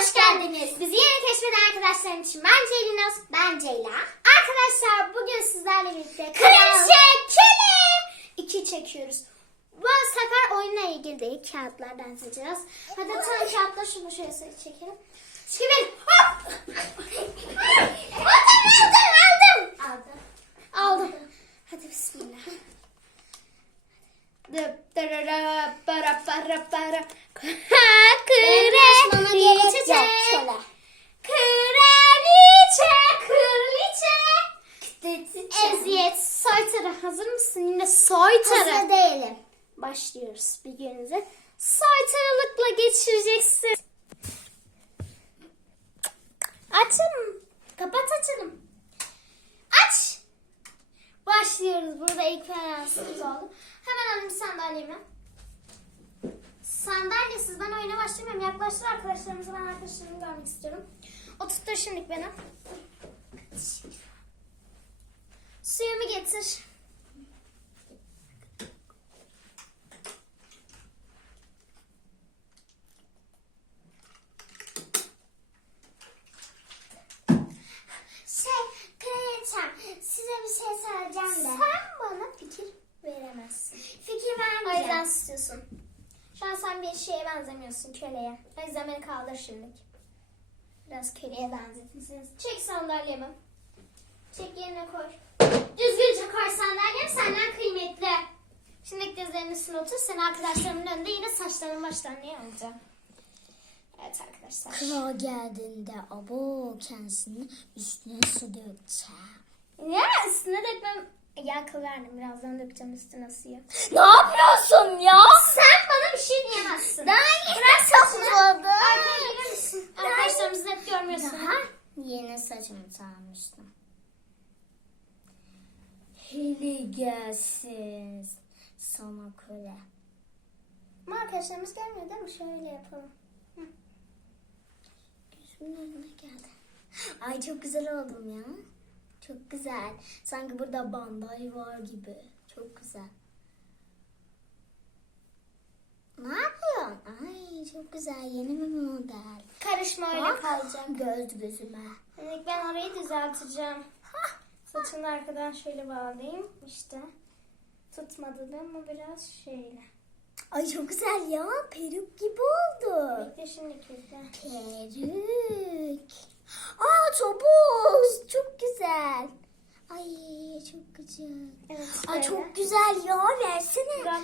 hoş geldiniz. Bizi yeni keşfeden arkadaşlarım için ben Ceylin Öz. Ben Ceyla. Arkadaşlar bugün sizlerle birlikte Kraliçe Köle 2 çekiyoruz. Bu sefer oyunla ilgili değil kağıtlardan seçeceğiz. Hadi tam kağıtla şunu şöyle çekelim. Şimdi hop. soytarı. Hazır değilim. Başlıyoruz bir gününüzü. Soytarılıkla geçireceksin. Açın. Kapat açalım. Aç. Başlıyoruz. Burada ilk feransımız oldu. Hemen alayım sandalyemi. Sandalyesiz ben oyuna başlamıyorum. Yaklaştır arkadaşlarımızı. Ben arkadaşlarımı görmek istiyorum. Oturttur şimdi beni. Suyumu getir. Şey, kraliçem, size bir şey söyleyeceğim de. Sen bana fikir veremezsin. Fikir O yüzden vermeyeceğim. susuyorsun. Şu an sen bir şeye benzemiyorsun köleye. O yüzden beni kaldır şimdilik. Biraz köleye benzetmişsiniz. Çek sandalyemi. Çek yerine koy. Düzgünce koy sandalyemi senden kıymetli. Şimdi dizlerinin üstüne otur. Sen arkadaşlarımın önünde yine saçlarını başlarını alacağım. Evet arkadaşlar. Kral geldiğinde abo kendisinin üstüne su dökeceğim. Ya üstüne dökmem. Ya akıl verdim. Birazdan dökeceğim üstüne suyu. Ne yapıyorsun ya? Sen bana bir şey diyemezsin. Daha Bırak saçını. topladım. Arkaya gelir misin? Arkadaşlarımızı hep görmüyorsun. Daha yeni saçımı sarmıştım. Hele gelsin sana köle. Ama arkadaşlarımız gelmiyor değil mi? Şöyle yapalım. Gözümün önüne geldi. Ay çok güzel oldum ya. Çok güzel. Sanki burada bandaj var gibi. Çok güzel. Ne yapıyorsun? Ay çok güzel. Yeni bir model. Karışma öyle Bak, kalacak. Göz gözüme. Yani ben orayı düzelteceğim. Saçını arkadan şöyle bağlayayım. İşte. Tutmadı da ama biraz şöyle. Ay çok güzel ya. Peruk gibi oldu. Bekle şimdi kürkle. Peruk. Aa topuz. Çok güzel. Ay çok güzel. Evet. Böyle. çok güzel ya. Versene. Bırak.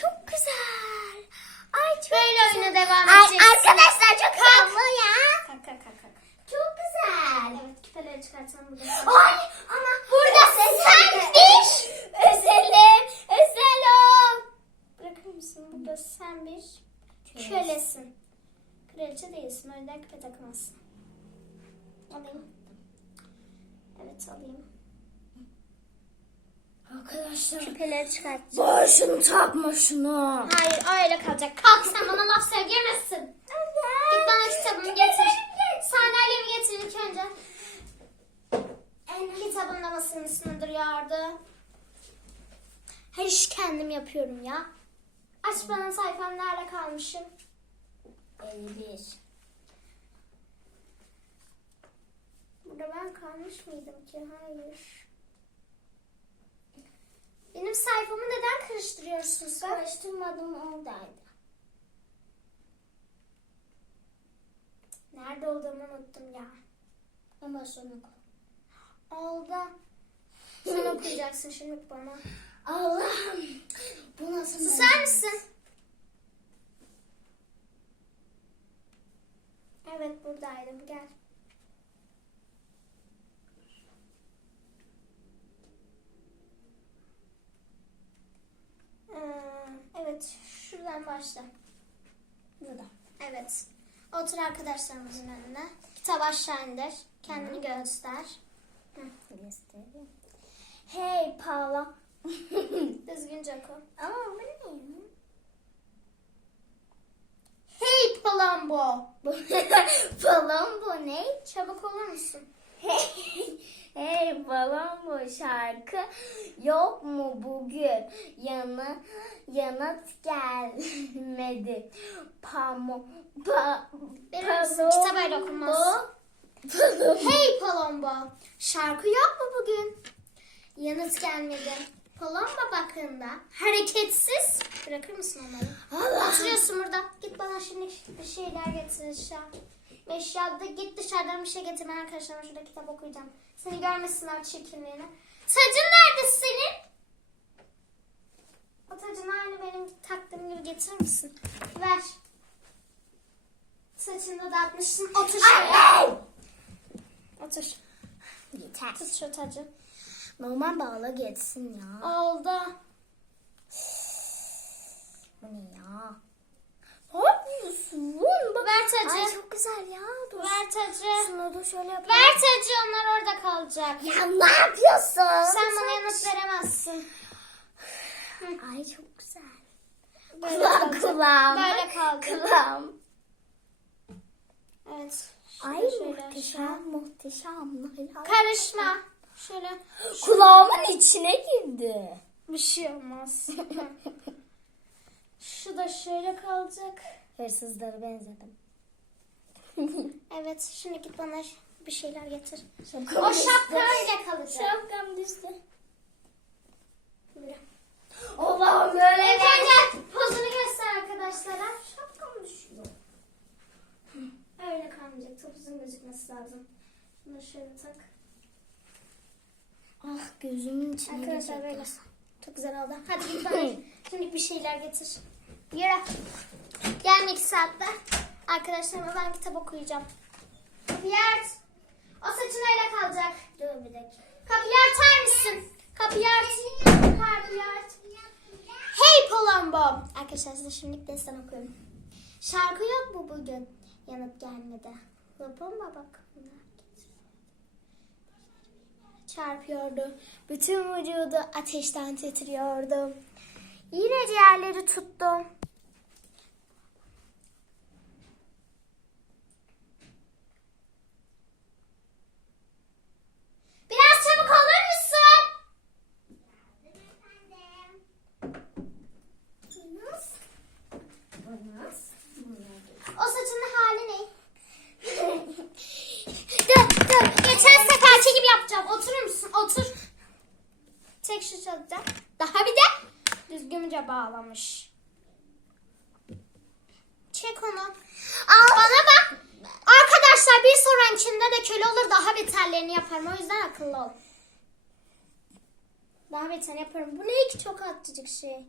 Çok güzel. Ay çok Böyle güzel. oyuna devam Ay, edeceksin. arkadaşlar çok tatlı ya. Kalk kalk kalk. kalk. Çok güzel. Evet küpeleri çıkartalım burada. Ay ama Burada sen bir. Özelim. Özelim. Bırakır mısın? Burada sen bir kölesin. Kraliçe değilsin. O yüzden küpe takamazsın. Alayım. Evet alayım. Arkadaşlar. Küpeleri çıkart. Başını takma şunu. Hayır öyle kalacak. Kalk sen bana laf söyleyemezsin. Git bana kitabımı getir. Sandalyemi getir ilk önce. Kitabın da masanın üstünde duruyordu. Her işi kendim yapıyorum ya. Aç bana sayfam nerede kalmışım. 51. Burada ben kalmış mıydım ki? Hayır. Benim sayfamı neden karıştırıyorsun sen? Karıştırmadım oradaydı. Nerede olduğumu unuttum ya. Ama koy. Oldu. Sen okuyacaksın şimdi bana. Allah'ım. Bu nasıl Susar mısın? Evet buradaydım. Gel. Evet. Şuradan başla. Burada. Evet. Otur arkadaşlarımızın önüne. Kitap aşağı indir. Kendini göster. Göstereyim. Hey Paula. Düzgünce oku. Ama bu ne? Hey Palumbo. Falan bu ne? Çabuk olur musun? Hey. Hey balon bu şarkı yok mu bugün? Yana, yanıt gelmedi. Pamuk. Pa, misin? Kitap öyle okunmaz. Hey Palombo, şarkı yok mu bugün? Yanıt gelmedi. Palombo bakında hareketsiz. Bırakır mısın onları? Allah. Oturuyorsun burada. Git bana şimdi bir şeyler getir aşağı. Meşyada git dışarıdan bir şey getir. Ben arkadaşlarıma şurada kitap okuyacağım. Seni görmesinler çirkinliğini. Tacın nerede senin? O tacını aynı benim taktığım gibi getirir misin? Ver. Saçını da atmışsın. Otur şöyle. Otur. Yeter. Tut şu tacı. Normal bağla geçsin ya. Oldu. Bu ne ya? Ne yapıyorsun? Bak. Ver tacı. Ay çok güzel ya. Dur. Ver tacı. Şunu da şöyle yapalım. Ver tacı onlar orada kalacak. Ya ne yapıyorsun? Sen bana yanıt veremezsin. Ay çok güzel. Böyle Kulağım kalacak. kulağım. Böyle kaldı. Kulağım. Evet. Ay Şöyle, muhteşem muhteşem. Karışma. Şöyle. Kulağımın içine girdi. Bir şey olmaz. Şu da şöyle kalacak. Hırsızlara benzedim. Evet. Şimdi git bana bir şeyler getir. Şapkam O şapka öyle kalacak. Şapkam düştü. Allah'ım böyle Evet, gel. Pozunu göster arkadaşlara. Şapkam düşüyor. Öyle kalmayacak. Topuzun gözükmesi lazım. Bunu şöyle tak. Ah gözümün içine Arkadaşlar böyle. Çok güzel oldu. Hadi git bana şimdi bir şeyler getir. Yürü. Gelmek saatte. Arkadaşlarıma ben kitap okuyacağım. Kapıyı. O saçın öyle kalacak. Dur bir dakika. Kapıyı açar mısın? Kapıyı aç. Hey Palombo. Arkadaşlar size şimdi destan okuyorum. Şarkı yok mu bugün? Yanıt gelmedi. Palombo bak. Çarpıyordu. Bütün vücudu ateşten titriyordu. Yine ciğerleri tuttu. Biraz çabuk olur musun? O saçının hali ne? dur dur. Geçen seferki gibi yapacağım. Oturur musun? Otur. Tek şu çalacağım. Daha bir de düzgünce bağlamış. Çek onu. Bana bak. Arkadaşlar bir sonrakinde de köle olur daha beterlerini yaparım. O yüzden akıllı ol. Daha beter yaparım. Bu ne ki çok atlıcık şey.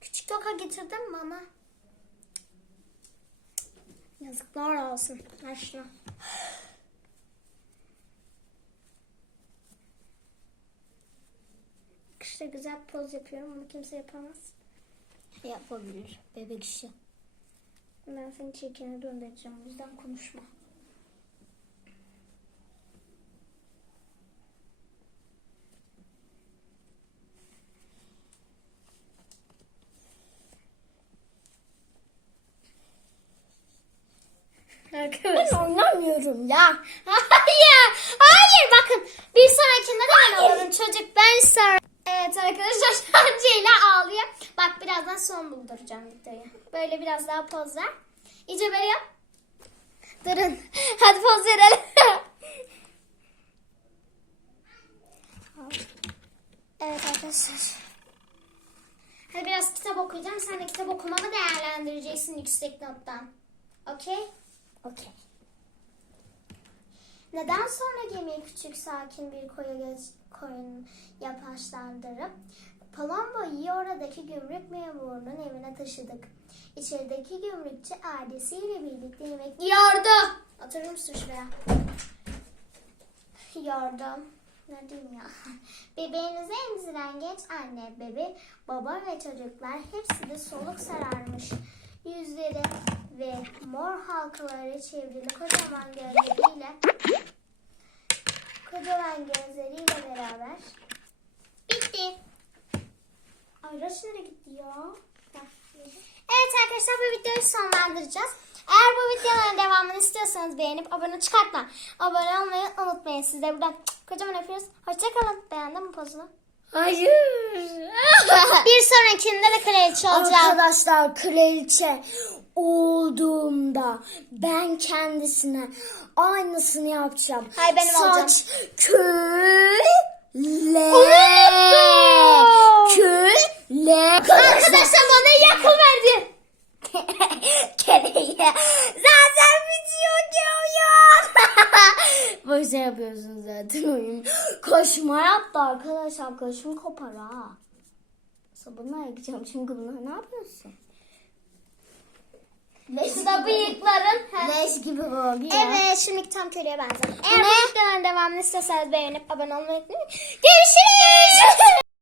Küçük toka getirdin mi bana? Yazıklar olsun. Şunu. İşte güzel poz yapıyorum. Onu kimse yapamaz. Yapabilir. Bebek işi. Ben seni çirkine döndüreceğim. O yüzden konuşma. Ben oynamıyorum ya. Hayır. Hayır bakın. Bir sonrakinde de ben olurum çocuk. Ben sonra. Evet arkadaşlar şu an Ceyla ağlıyor. Bak birazdan son bulduracağım videoyu. Böyle biraz daha poz ver. İyice böyle yap. Durun. Hadi poz verelim. evet arkadaşlar. Hadi biraz kitap okuyacağım. Sen de kitap okumamı değerlendireceksin yüksek nottan. Okey? Okey. Neden sonra gemiyi küçük sakin bir koya geç, koyun yapışlandırıp Palombo'yu oradaki gümrük memurunun evine taşıdık. İçerideki gümrükçü ailesiyle birlikte yemek yiyordu. Oturur musun şuraya? Yordum. Ne diyeyim ya? Bebeğinizi emziren genç anne, bebe, baba ve çocuklar hepsi de soluk sararmış. Yüzleri ve mor halkaları çevrili kocaman gözleriyle kocaman gözleriyle beraber bitti. Ay nereye gitti ya? Evet arkadaşlar bu videoyu sonlandıracağız. Eğer bu videoların devamını istiyorsanız beğenip abone çıkartma. Abone olmayı unutmayın. Sizleri buradan kocaman öpüyoruz. Hoşçakalın. Beğendin mi pozunu? Hayır. Bir sonrakinde de kraliçe olacağım. Arkadaşlar kraliçe olduğumda ben kendisine aynısını yapacağım. Hayır, benim olacağım. Saç köle. Köle. Arkadaşlar bana yakın verdi. Kereye. Zaten bitiyor ki oyun. Boşa yapıyorsun zaten oyun. Koşma yaptı arkadaşlar. Koşum kopar ha. Sabunla yakacağım çünkü bunlar ne yapıyorsun? Bu da bıyıkların. Leş gibi oldu ya. Evet şimdi tam köylüye benzer. Eğer Ne? bu videoların devamını istiyorsanız beğenip abone olmayı unutmayın. Görüşürüz.